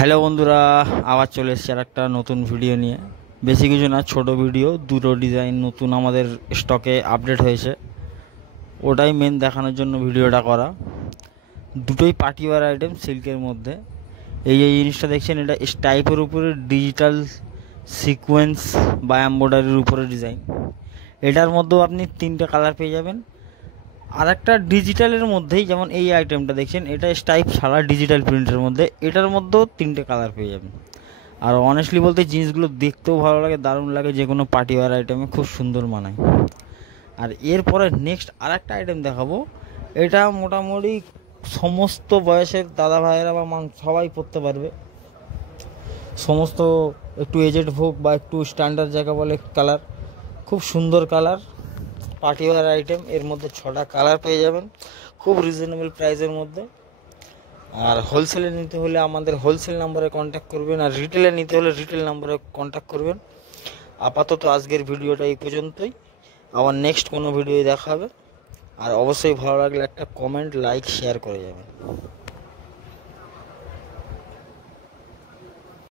Hello বন্ধুরা, আবার চলে এসেছি আর একটা নতুন ভিডিও নিয়ে। বেশি কিছু না, ছোট ভিডিও, দুটো ডিজাইন নতুন আমাদের স্টকে আপডেট হয়েছে, ওটাই মেন দেখানোর জন্য ভিডিওটা করা। দুটোই পার্টিওয়ার আইটেম সিল্কের মধ্যে। এই যে জিনিসটা দেখছেন, এটা স্টাইপের উপরে ডিজিটাল সিকোয়েন্স বা এমব্রয়ডারির উপরে ডিজাইন। এটার মধ্যেও আপনি তিনটে কালার পেয়ে যাবেন। আর একটা ডিজিটালের মধ্যেই, যেমন এই আইটেমটা দেখছেন, এটা স্টাইপ ছাড়া ডিজিটাল প্রিন্টের মধ্যে, এটার মধ্যেও তিনটে কালার পেয়ে যাবেন। আর অনেস্টলি বলতে জিনিসগুলো দেখতেও ভালো লাগে, দারুণ লাগে, যে কোনো পার্টি ওয়্যার আইটেমে খুব সুন্দর মানায়। আর এরপরে নেক্সট আর একটা আইটেম দেখাবো। এটা মোটামুটি সমস্ত বয়সের দাদা ভাইয়েরা বা সবাই পরতে পারবে। সমস্ত একটু এজেড হোক বা একটু স্ট্যান্ডার্ড জায়গা বলে কালার, খুব সুন্দর কালার, পার্টিওয়ার আইটেম। এর মধ্যে 6টা কালার পেয়ে যাবেন খুব রিজনেবল প্রাইসের মধ্যে। আর হোলসেলে নিতে হলে আমাদের হোলসেল নাম্বারে কন্ট্যাক্ট করবেন, আর রিটেলে নিতে হলে রিটেল নাম্বারে কন্ট্যাক্ট করবেন। আপাতত আজকের ভিডিওটা এই পর্যন্তই, আবার নেক্সট কোনো ভিডিও দেখা হবে। আর অবশ্যই ভালো লাগলে একটা কমেন্ট, লাইক, শেয়ার করে যাবেন।